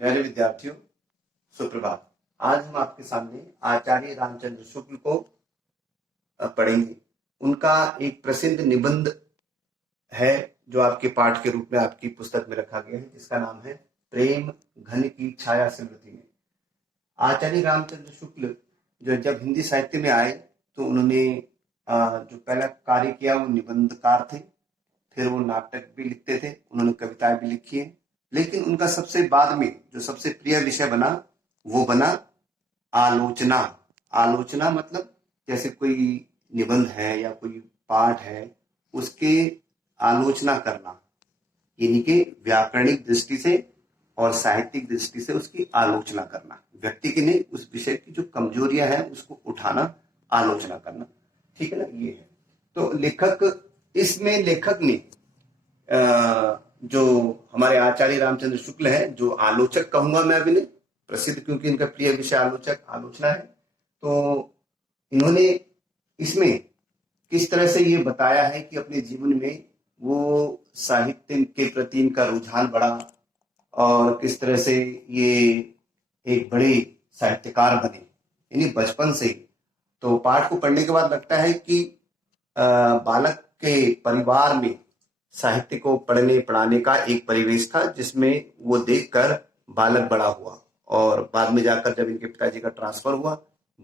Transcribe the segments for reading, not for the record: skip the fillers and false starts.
प्यारे विद्यार्थियों, सुप्रभात। आज हम आपके सामने आचार्य रामचंद्र शुक्ल को पढ़ेंगे। उनका एक प्रसिद्ध निबंध है जो आपके पाठ के रूप में आपकी पुस्तक में रखा गया है, जिसका नाम है प्रेम घन की छाया स्मृति में। आचार्य रामचंद्र शुक्ल जो जब हिंदी साहित्य में आए तो उन्होंने जो पहला कार्य किया वो निबंधकार थे। फिर वो नाटक भी लिखते थे, उन्होंने कविताएं भी लिखी है। लेकिन उनका सबसे बाद में जो सबसे प्रिय विषय बना वो बना आलोचना। आलोचना मतलब जैसे कोई निबंध है या कोई पाठ है, उसके आलोचना करना, यानी कि व्याकरणिक दृष्टि से और साहित्यिक दृष्टि से उसकी आलोचना करना। व्यक्ति की नहीं, उस विषय की जो कमजोरियां हैं उसको उठाना, आलोचना करना। ठीक है ना, ये है। तो लेखक ने जो हमारे आचार्य रामचंद्र शुक्ल है, जो आलोचक कहूंगा मैं अभी, नहीं प्रसिद्ध, क्योंकि इनका प्रिय विषय आलोचना है। तो इन्होंने इसमें किस तरह से ये बताया है कि अपने जीवन में वो साहित्य के प्रति इनका रुझान बढ़ा और किस तरह से ये एक बड़े साहित्यकार बने, यानी बचपन से ही। तो पाठ को पढ़ने के बाद लगता है कि बालक के परिवार में साहित्य को पढ़ने पढ़ाने का एक परिवेश था, जिसमें वो देखकर बालक बड़ा हुआ। और बाद में जाकर जब इनके पिताजी का ट्रांसफर हुआ,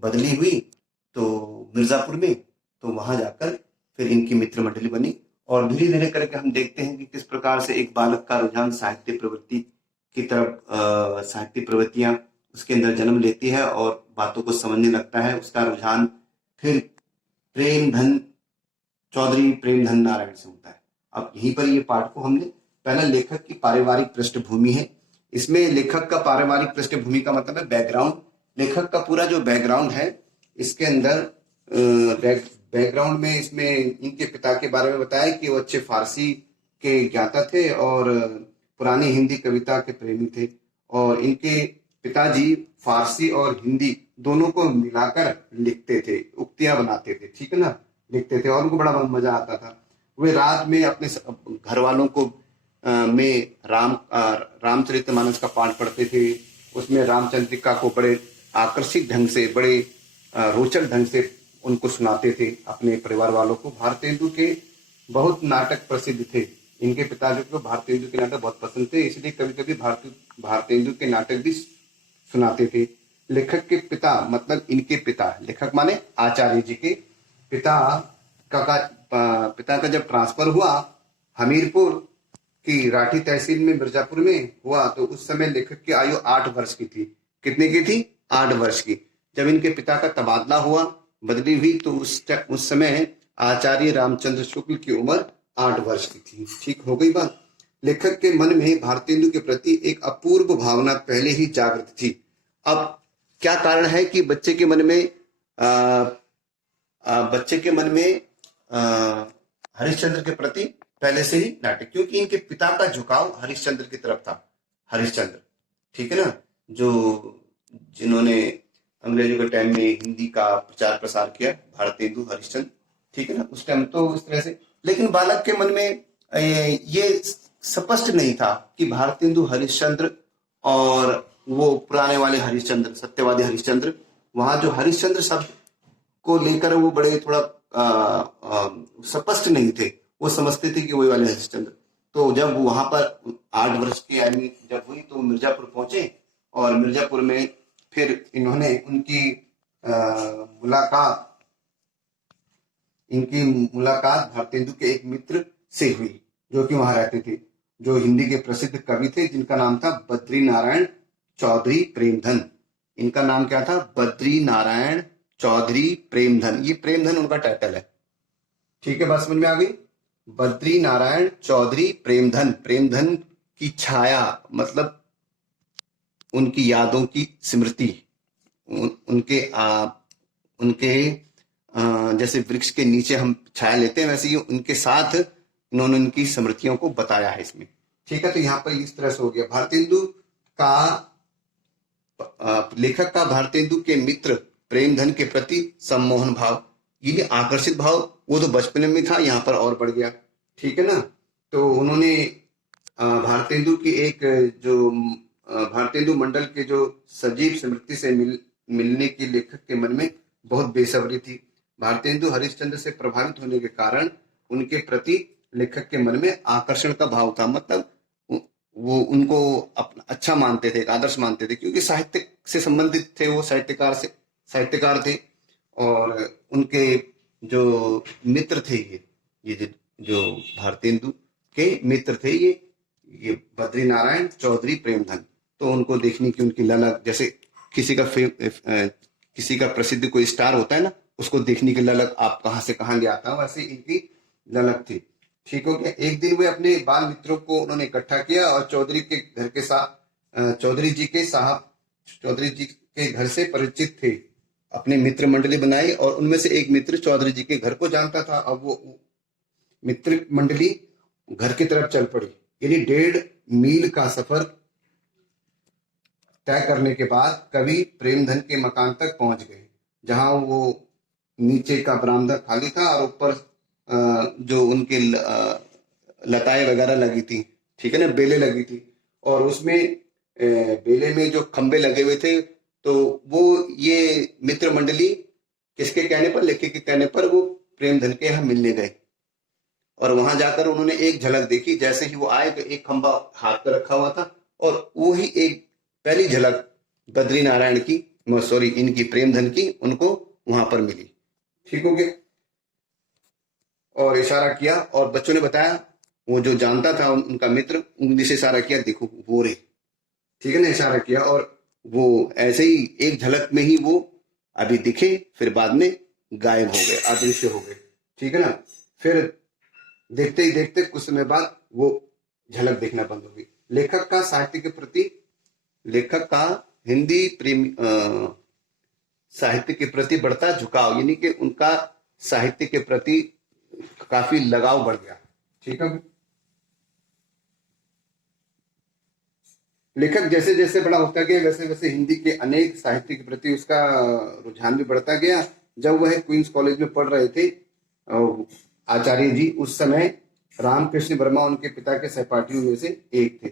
बदली हुई तो मिर्जापुर में, तो वहां जाकर फिर इनकी मित्र मंडली बनी। और धीरे धीरे करके हम देखते हैं कि किस प्रकार से एक बालक का रुझान साहित्य प्रवृत्ति की तरफ, साहित्य प्रवृत्तियां उसके अंदर जन्म लेती है और बातों को समझने लगता है। उसका रुझान फिर चौधरी प्रेमधन नारायण से होता है। अब यहीं पर ये पाठ को हमने पहला लेखक की पारिवारिक पृष्ठभूमि है। इसमें लेखक का पारिवारिक पृष्ठभूमि का मतलब है बैकग्राउंड। लेखक का पूरा जो बैकग्राउंड है, इसके अंदर बैकग्राउंड में इसमें इनके पिता के बारे में बताया कि वो अच्छे फारसी के ज्ञाता थे और पुरानी हिंदी कविता के प्रेमी थे। और इनके पिताजी फारसी और हिंदी दोनों को मिलाकर लिखते थे, उक्तियां बनाते थे, ठीक है ना, लिखते थे, और उनको बड़ा मजा आता था। वे रात में अपने घर वालों को में रामचरितमानस का पाठ पढ़ते थे। उसमें रामचंद्रिका को बड़े आकर्षक ढंग से, बड़े रोचक ढंग से उनको सुनाते थे अपने परिवार वालों को। भारतेंदु के बहुत नाटक प्रसिद्ध थे। इनके पिताजी को भारतेंदु के नाटक बहुत पसंद थे, इसलिए कभी कभी भारतेंदु के नाटक भी सुनाते थे। लेखक के पिता मतलब इनके पिता, लेखक माने आचार्य जी के पिता का जब ट्रांसफर हुआ हमीरपुर की राठी तहसील में मिर्जापुर में हुआ, तो उस समय लेखक की आयु 8 वर्ष की थी। कितने की थी? 8 वर्ष की। जब इनके पिता का तबादला हुआ, बदली हुई, तो उस समय आचार्य रामचंद्र शुक्ल की उम्र 8 वर्ष की थी। ठीक हो गई बात। लेखक के मन में भारतेंदु के प्रति एक अपूर्व भावना पहले ही जागृत थी। अब क्या कारण है कि बच्चे के मन में हरिश्चंद्र के प्रति पहले से ही नाटक, क्योंकि इनके पिता का झुकाव हरिश्चंद्र की तरफ था। हरिश्चंद्र, ठीक है ना, जो जिन्होंने अंग्रेजों के टाइम में हिंदी का प्रचार प्रसार किया, भारतेंदु हरिश्चंद्र, ठीक है ना, उस टाइम तो इस तरह से। लेकिन बालक के मन में ये स्पष्ट नहीं था कि भारतेंदु हरिश्चंद्र और वो पुराने वाले हरिश्चंद्र, सत्यवादी हरिश्चंद्र, वहां जो हरिश्चंद्र शब्द को लेकर वो बड़े थोड़ा स्पष्ट नहीं थे। वो समझते थे कि वही वाले हरिश्चंद्र। तो जब वहां पर 8 वर्ष की आयु जब हुई तो मिर्जापुर पहुंचे, और मिर्जापुर में फिर इन्होंने इनकी मुलाकात भारतेंदु के एक मित्र से हुई, जो कि वहां रहते थे, जो हिंदी के प्रसिद्ध कवि थे, जिनका नाम था बद्री नारायण चौधरी प्रेमधन। इनका नाम क्या था? बद्री नारायण चौधरी प्रेमधन। ये प्रेमधन उनका टाइटल है, ठीक है, बात समझ में आ गई। बद्री नारायण चौधरी प्रेमधन। प्रेमधन की छाया मतलब उनकी यादों की स्मृति, उनके जैसे वृक्ष के नीचे हम छाया लेते हैं, वैसे ही उनके साथ इन्होंने उनकी स्मृतियों को बताया है इसमें, ठीक है। तो यहाँ पर इस तरह से हो गया। लेखक का भारतेंदु के मित्र प्रेमधन के प्रति सम्मोहन भाव, ये आकर्षित भाव, वो तो बचपन में था, यहाँ पर और बढ़ गया, ठीक है ना। तो उन्होंने भारतेंदु की एक जो भारतेंदु मंडल के जो सजीव स्मृति से मिलने की लेखक के मन में बहुत बेसब्री थी। भारतेंदु हरिश्चंद्र से प्रभावित होने के कारण उनके प्रति लेखक के मन में आकर्षण का भाव था। मतलब वो उनको अपना अच्छा मानते थे, एक आदर्श मानते थे, क्योंकि साहित्य से संबंधित थे, वो साहित्यकार थे। और उनके जो मित्र थे, ये जो भारतेंदु के मित्र थे, ये बद्री नारायण चौधरी प्रेमधन। तो उनको देखने की उनकी ललक, जैसे किसी का प्रसिद्ध कोई स्टार होता है ना, उसको देखने की ललक आप कहां से कहां ले आता, वैसे इनकी ललक थी। ठीक हो गया। एक दिन वे अपने बाल मित्रों को उन्होंने इकट्ठा किया और चौधरी जी के घर से परिचित थे, अपने मित्र मंडली बनाई और उनमें से एक मित्र चौधरी जी के घर को जानता था। अब वो मित्र मंडली घर की तरफ चल पड़ी। यानी 1.5 मील का सफर तय करने के बाद कवि प्रेमधन के मकान तक पहुंच गए, जहां वो नीचे का बरामदा खाली था और ऊपर जो उनके लताएं वगैरह लगी थी, ठीक है ना, बेलें लगी थी, और उसमें बेले में जो खंबे लगे हुए थे, तो वो ये मित्र मंडली किसके कहने पर, लेखक के कहने पर, वो प्रेमधन के यहाँ मिलने गए। और वहां जाकर उन्होंने एक झलक देखी। जैसे ही वो आए तो एक खंबा हाथ पर रखा हुआ था और वो ही एक पहली झलक बद्री नारायण की, सॉरी, इनकी प्रेमधन की, उनको वहां पर मिली। ठीक हो गया। और इशारा किया और बच्चों ने बताया, वो जो जानता था उनका मित्र, उंगली से इशारा किया, देखो वो रे, ठीक है ना, इशारा किया। और वो ऐसे ही एक झलक में ही वो अभी दिखे, फिर बाद में गायब हो गए, अदृश्य हो गए। ठीक है ना। फिर देखते ही देखते कुछ समय बाद वो झलक दिखना बंद हो गई। लेखक का हिंदी प्रेमी साहित्य के प्रति बढ़ता झुकाव, यानी कि उनका साहित्य के प्रति काफी लगाव बढ़ गया। ठीक है। लेखक जैसे जैसे बड़ा होता गया, वैसे वैसे हिंदी के अनेक साहित्य के प्रति उसका रुझान भी बढ़ता गया। जब वह क्वींस कॉलेज में पढ़ रहे थे आचार्य जी, उस समय रामकृष्ण वर्मा उनके पिता के सहपाठियों में से एक थे,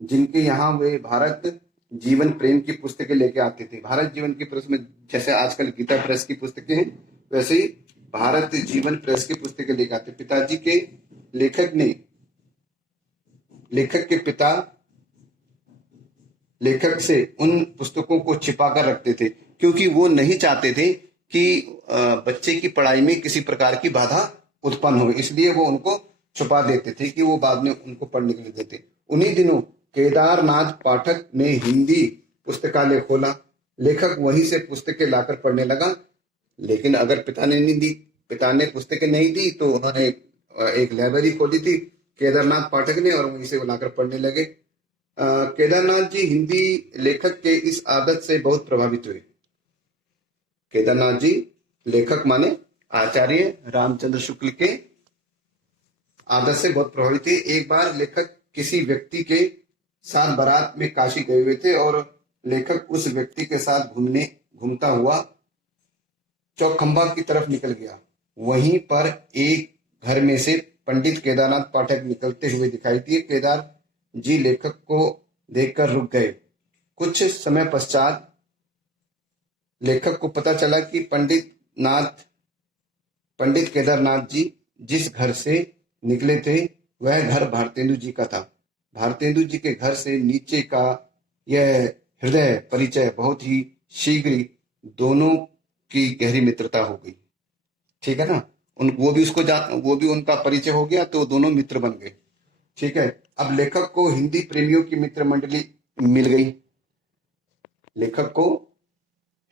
जिनके यहाँ वे भारत जीवन प्रेम की पुस्तकें लेके आते थे। भारत जीवन की प्रेस में, जैसे आजकल गीता प्रेस की पुस्तकें हैं, वैसे ही भारत जीवन प्रेस की पुस्तकें लेके आते। पिताजी के लेखक के पिता लेखक से उन पुस्तकों को छिपा कर रखते थे, क्योंकि वो नहीं चाहते थे कि बच्चे की पढ़ाई में किसी प्रकार की बाधा उत्पन्न हो, इसलिए वो उनको छुपा देते थे कि वो बाद में उनको पढ़ने के लिए देते। उन्हीं दिनों केदारनाथ पाठक ने हिंदी पुस्तकालय खोला। लेखक वहीं से पुस्तकें लाकर पढ़ने लगा। लेकिन अगर पिता ने पुस्तकें नहीं दी, तो उन्होंने एक लाइब्रेरी खोली थी केदारनाथ पाठक ने, और वहीं से वो लाकर पढ़ने लगे। केदारनाथ जी हिंदी लेखक के इस आदत से बहुत प्रभावित हुए। केदारनाथ जी लेखक माने आचार्य रामचंद्र शुक्ल के आदत से बहुत प्रभावित थे। एक बार लेखक किसी व्यक्ति के साथ बारात में काशी गए हुए थे और लेखक उस व्यक्ति के साथ घूमता हुआ चौखंबा की तरफ निकल गया। वहीं पर एक घर में से पंडित केदारनाथ पाठक निकलते हुए दिखाई दिए। केदार जी लेखक को देखकर रुक गए। कुछ समय पश्चात लेखक को पता चला कि पंडित केदारनाथ जी जिस घर से निकले थे, वह घर भारतेंदु जी का था। भारतेंदु जी के घर से नीचे का यह हृदय परिचय बहुत ही शीघ्र दोनों की गहरी मित्रता हो गई। ठीक है ना। वो भी उनका परिचय हो गया, तो दोनों मित्र बन गए। ठीक है। अब लेखक को हिंदी प्रेमियों की मित्र मंडली मिल गई। लेखक को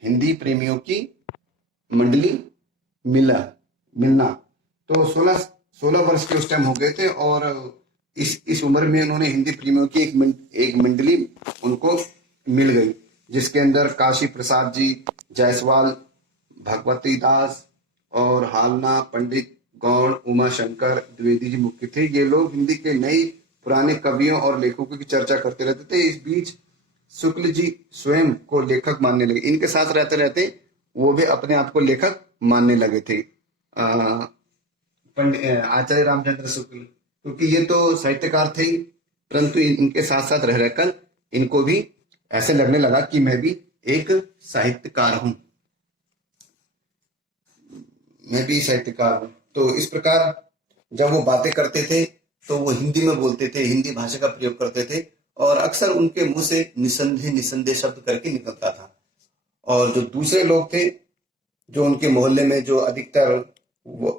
हिंदी प्रेमियों की मंडली मिलना तो 16 वर्ष के उस टाइम हो गए थे, और इस उम्र में उन्होंने हिंदी प्रेमियों की एक मंडली उनको मिल गई, जिसके अंदर काशी प्रसाद जी, जायसवाल, भगवती दास और हालना, पंडित गौड़, उमा शंकर द्विवेदी जी मुख्य थे। ये लोग हिंदी के नए पुराने कवियों और लेखकों की चर्चा करते रहते थे। इस बीच शुक्ल जी स्वयं को लेखक मानने लगे। इनके साथ रहते रहते वो भी अपने आप को लेखक मानने लगे थे, आचार्य रामचंद्र शुक्ल, क्योंकि ये तो साहित्यकार थे ही, परंतु इनके साथ साथ रह रहकर इनको भी ऐसे लगने लगा कि मैं भी एक साहित्यकार हूं, मैं भी साहित्यकार हूं। तो इस प्रकार जब वो बातें करते थे तो वो हिंदी में बोलते थे, हिंदी भाषा का प्रयोग करते थे, और अक्सर उनके मुंह से निसंदेह निसंदेह शब्द करके निकलता था। और जो दूसरे लोग थे, जो उनके मोहल्ले में जो अधिकतर वो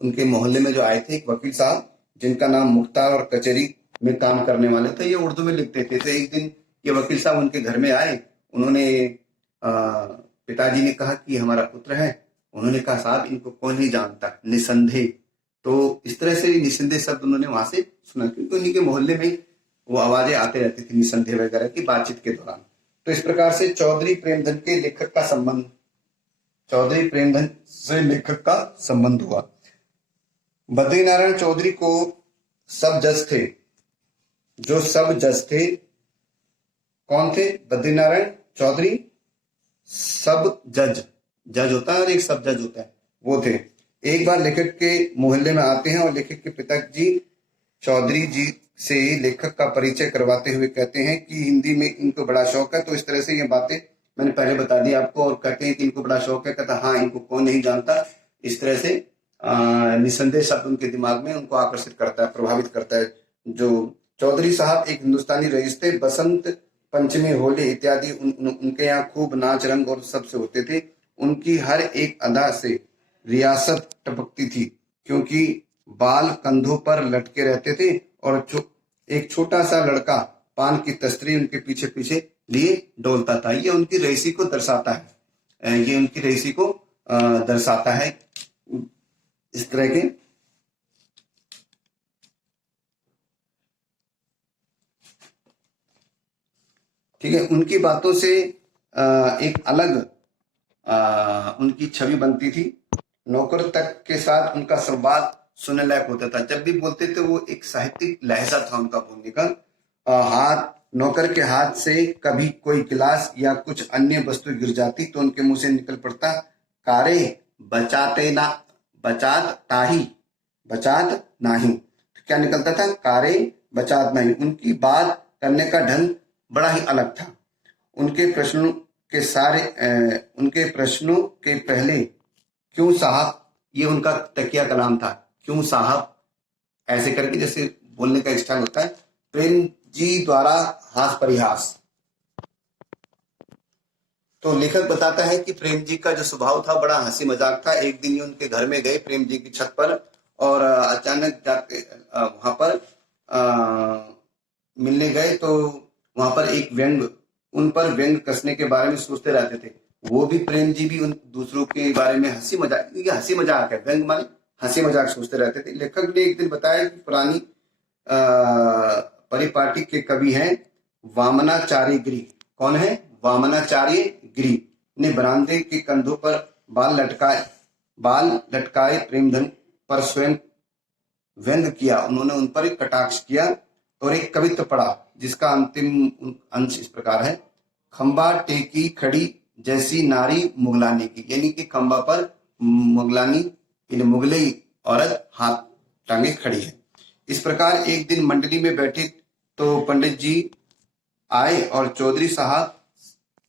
उनके मोहल्ले में जो आए थे, एक वकील साहब जिनका नाम मुख्तार और कचहरी में काम करने वाले थे, ये उर्दू में लिखते थे। तो एक दिन ये वकील साहब उनके घर में आए। उन्होंने पिताजी ने कहा कि हमारा पुत्र है। उन्होंने कहा साहब इनको कौन नहीं जानता, निसंदेह। तो इस तरह से निसंदेह शब्द उन्होंने वहां से सुना, क्योंकि उन्हीं के मोहल्ले में वो आवाजें आते रहती थी निसंदेह वगैरह की बातचीत के दौरान। तो इस प्रकार से चौधरी प्रेमधन के लेखक का संबंध, चौधरी प्रेमधन से लेखक का संबंध हुआ। बद्रीनारायण चौधरी को सब जज थे, जो सब जज थे, कौन थे? बद्रीनारायण चौधरी सब जज, जज होता है और एक सब जज होता है, वो थे। एक बार लेखक के मोहल्ले में आते हैं और लेखक के पिताजी चौधरी जी से लेखक का परिचय करवाते हुए कहते हैं कि हिंदी में इनको बड़ा शौक है। तो इस तरह से ये बातें मैंने पहले बता दी आपको, और कहते हैं कि इनको बड़ा शौक है। कहता हाँ, इनको कौन नहीं जानता। इस तरह से निसंदेह शब्द उनके दिमाग में उनको आकर्षित करता है, प्रभावित करता है। जो चौधरी साहब एक हिंदुस्तानी रईस थे। बसंत पंचमी, होली इत्यादि उनके यहाँ खूब नाच रंग और उत्सव से होते थे। उनकी हर एक अदा से रियासत टपकती थी, क्योंकि बाल कंधों पर लटके रहते थे और एक छोटा सा लड़का पान की तस्तरी उनके पीछे पीछे लिए डोलता था। ये उनकी रईसी को दर्शाता है, ये उनकी रईसी को दर्शाता है। इस तरह के ठीक है, उनकी बातों से एक अलग उनकी छवि बनती थी। नौकर तक के साथ उनका संवाद सुनने लायक होता था। जब भी बोलते थे वो एक साहित्यिक लहजा था उनका बोलने का। हाथ नौकर के हाथ से कभी कोई गिलास या कुछ अन्य वस्तु गिर जाती तो उनके मुंह से निकल पड़ता, कारे बचाते ना, बचात ताही, बचात नहीं। तो क्या निकलता था? कारे बचात नहीं। उनकी बात करने का ढंग बड़ा ही अलग था। उनके प्रश्नों के पहले क्यों साहब, ये उनका तकिया कलाम था, क्यों साहब, ऐसे करके जैसे बोलने का स्टाइल होता है। प्रेम जी द्वारा हास परिहास। तो लेखक बताता है कि प्रेम जी का जो स्वभाव था बड़ा हंसी मजाक था। एक दिन ये उनके घर में गए, प्रेम जी की छत पर, और अचानक जाके वहां पर मिलने गए तो वहां पर एक व्यंग, उन पर व्यंग कसने के बारे में सोचते रहते थे। वो भी, प्रेम जी भी उन दूसरों के बारे में हंसी मजाक है, व्यंग माने हंसी मजाक सोचते रहते थे। लेखक ने एक दिन बताया कि पुरानी परिपाटी के कवि हैं वामनाचार्य गिरी। कौन है? वामनाचार्य गिरी ने बरामदे के कंधों पर बाल लटकाए प्रेमधन पर स्वयं व्यंग किया। उन्होंने उन पर एक कटाक्ष किया और एक कवित्व पढ़ा जिसका अंतिम अंश इस प्रकार है, खंबा टेकी खड़ी जैसी नारी मुगलानी की। यानी कि खंबा पर मुगलानी, मुगलई औरत हाथ टांगे खड़ी है। इस प्रकार एक दिन मंडली में बैठे तो पंडित जी आए और चौधरी साहब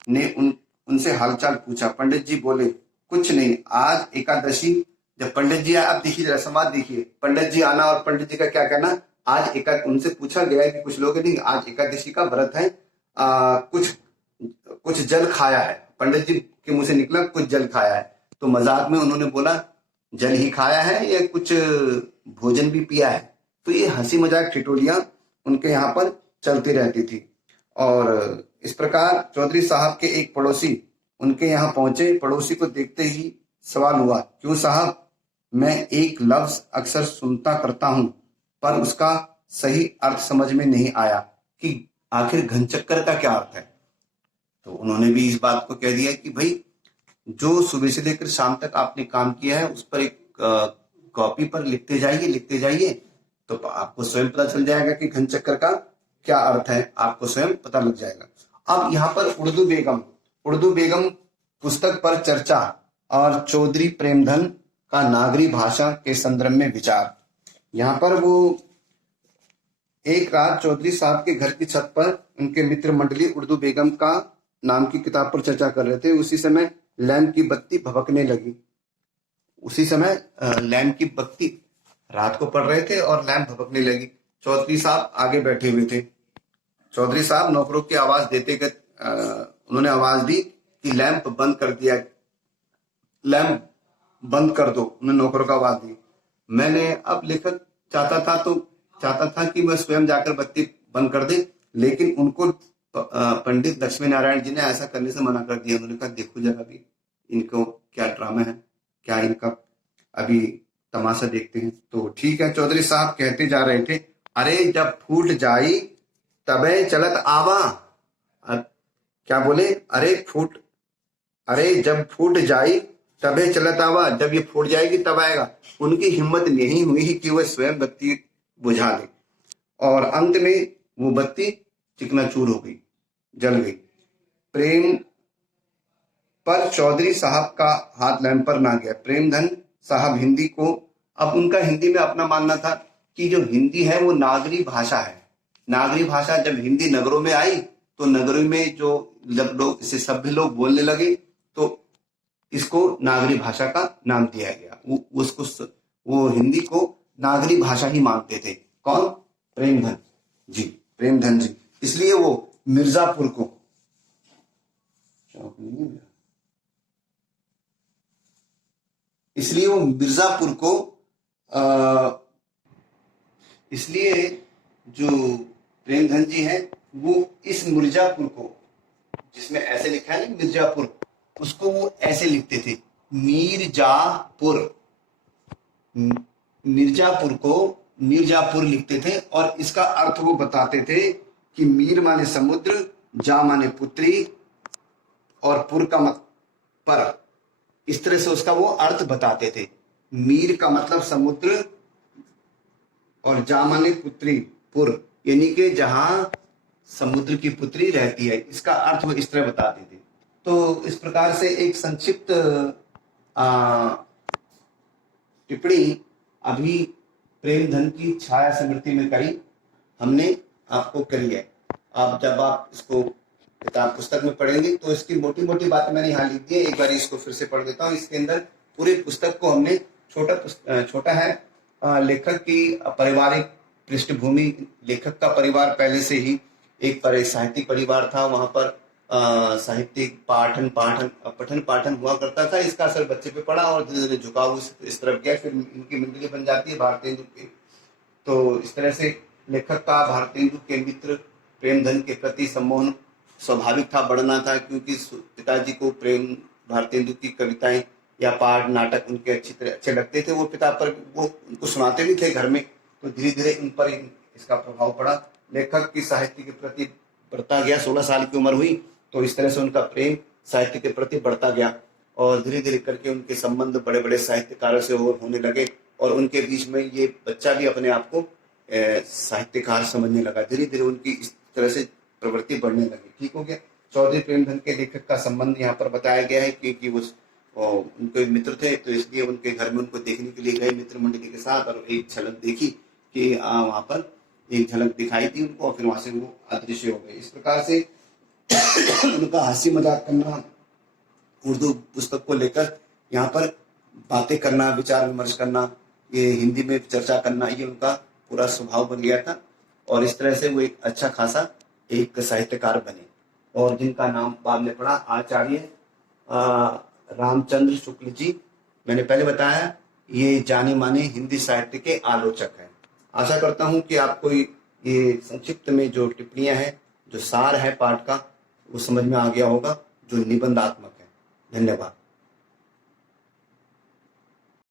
ने उनसे हालचाल पूछा। पंडित जी बोले, कुछ नहीं, आज एकादशी। जब पंडित जी आए, अब देखिए जरा समाज देखिए, पंडित जी आना और पंडित जी का क्या कहना, आज उनसे पूछा गया है कि कुछ लोग नहीं, आज एकादशी का व्रत है, कुछ जल खाया है। पंडित जी के मुंह से निकला कुछ जल खाया है। तो मजाक में उन्होंने बोला जल ही खाया है या कुछ भोजन भी पिया है। तो ये हंसी मजाक ठिठोलियां उनके यहाँ पर चलती रहती थी। और इस प्रकार चौधरी साहब के एक पड़ोसी उनके यहाँ पहुंचे। पड़ोसी को देखते ही सवाल हुआ, क्यों साहब, मैं एक लफ्ज अक्सर सुनता करता हूं पर उसका सही अर्थ समझ में नहीं आया कि आखिर घनचक्कर का क्या अर्थ है। तो उन्होंने भी इस बात को कह दिया कि भाई जो सुबह से लेकर शाम तक आपने काम किया है उस पर एक कॉपी पर लिखते जाइए तो आपको स्वयं पता चल जाएगा कि घनचक्कर का क्या अर्थ है, आपको स्वयं पता लग जाएगा। अब यहाँ पर उर्दू बेगम पुस्तक पर चर्चा और चौधरी प्रेमधन का नागरी भाषा के संदर्भ में विचार। यहाँ पर वो एक रात चौधरी साहब के घर की छत पर उनके मित्र मंडली उर्दू बेगम का नाम की किताब पर चर्चा कर रहे थे। उसी समय लैंप की बत्ती भभकने लगी। उसी समय लैंप की बत्ती रात को पड़ रहे थे और लैंप भभकने लगी। चौधरी साहब आगे बैठे हुए थे। चौधरी साहब नौकरों की आवाज देते गए, उन्होंने आवाज दी कि लैंप बंद कर दिया, लैंप बंद कर दो। उन्होंने नौकरों को आवाज दी। मैंने अब लेखक चाहता था कि मैं स्वयं जाकर बत्ती बंद कर दे, लेकिन उनको पंडित लक्ष्मी नारायण जी ने ऐसा करने से मना कर दिया। उन्होंने कहा देखो जरा भी इनको क्या ड्रामा है, क्या इनका अभी तमाशा देखते हैं। तो ठीक है, चौधरी साहब कहते जा रहे थे, अरे जब फूट जाई तबे चलत आवा। अब क्या बोले, अरे जब फूट जाई तबे चलत आवा, जब ये फूट जाएगी तब आएगा। उनकी हिम्मत नहीं हुई कि वह स्वयं बत्ती बुझा दे, और अंत में वो बत्ती चिकनाचूर हो गई, जल गई। प्रेम पर चौधरी साहब का हाथ लैंप पर ना गया। प्रेमधन साहब हिंदी को, अब उनका हिंदी में अपना मानना था कि जो हिंदी है वो नागरी भाषा है। नागरी भाषा जब हिंदी नगरों में आई तो नगरों में जो जब लोग इसे सभ्य लोग बोलने लगे तो इसको नागरी भाषा का नाम दिया गया। वो हिंदी को नागरी भाषा ही मानते थे। कौन? प्रेमधन जी, प्रेमधन जी। इसलिए वो मिर्जापुर को इसलिए जो प्रेमधन जी हैं वो इस मिर्जापुर को, जिसमें ऐसे लिखा है ना मिर्जापुर, उसको वो ऐसे लिखते थे मीरजापुर। मिर्जापुर को मिर्जापुर लिखते थे, और इसका अर्थ वो बताते थे कि मीर माने समुद्र, जा माने पुत्री, और पुर का मत पर। इस तरह से उसका वो अर्थ बताते थे। मीर का मतलब समुद्र और जा माने पुत्री, पुर, यानी कि जहां समुद्र की पुत्री रहती है। इसका अर्थ वो इस तरह बताते थे। तो इस प्रकार से एक संक्षिप्त टिप्पणी अभी प्रेमधन की छाया स्मृति में करी हमने आपको करी है। आप जब आप इसको किताब पुस्तक में पढ़ेंगे तो इसकी मोटी मोटी बातें मैंने यहाँ लिख दी है। एक बार इसको फिर से पढ़ देता हूँ। इसके अंदर पूरी पुस्तक को हमने छोटा है लेखक की पारिवारिक पृष्ठभूमि। लेखक का परिवार पहले से ही एक साहित्यिक परिवार था। वहां पर साहित्यिक पठन पाठन हुआ करता था। इसका असर बच्चे पे पड़ा और धीरे धीरे झुकाव इस तरफ गया। फिर इनकी मंडली बन जाती है भारतेंदु की। तो इस तरह से लेखक का भारतेंदु के मित्र प्रेमधन के प्रति सम्मोहन स्वाभाविक था, बढ़ना था, क्योंकि पिताजी को भारतेंदु की कविताएं या पाठ नाटक उनके अच्छे लगते थे। वो पिता पर वो उनको सुनाते भी थे घर में। तो धीरे धीरे इन पर इसका प्रभाव पड़ा। लेखक की साहित्य के प्रति बढ़ता गया। 16 साल की उम्र हुई तो इस तरह से उनका प्रेम साहित्य के प्रति बढ़ता गया, और धीरे धीरे करके उनके संबंध बड़े बड़े साहित्यकारों से होने लगे, और उनके बीच में ये बच्चा भी अपने आप को साहित्यकार समझने लगा। धीरे धीरे उनकी इस तरह से प्रवृत्ति बढ़ने लगी। ठीक हो गया। चौधरी प्रेमधन के लेखक का संबंध यहाँ पर बताया गया है क्योंकि वो उनके मित्र थे, तो इसलिए उनके घर में उनको देखने के लिए गए मित्र मंडली के साथ, और एक झलक देखी कि वहां पर एक झलक दिखाई थी उनको, और फिर वहां से वो अदृश्य हो गए। इस प्रकार से उनका हंसी मजाक करना, उर्दू पुस्तक को लेकर यहाँ पर बातें करना, विचार विमर्श करना, ये हिंदी में चर्चा करना, ये उनका पूरा स्वभाव बन गया था। और इस तरह से वो एक अच्छा खासा एक साहित्यकार बने, और जिनका नाम बाद में पड़ा आचार्य रामचंद्र शुक्ल जी। मैंने पहले बताया ये जाने माने हिंदी साहित्य के आलोचक हैं। आशा करता हूं कि आपको ये संक्षिप्त में जो टिप्पणियां हैं, जो सार है पाठ का, वो समझ में आ गया होगा, जो निबंधात्मक है। धन्यवाद।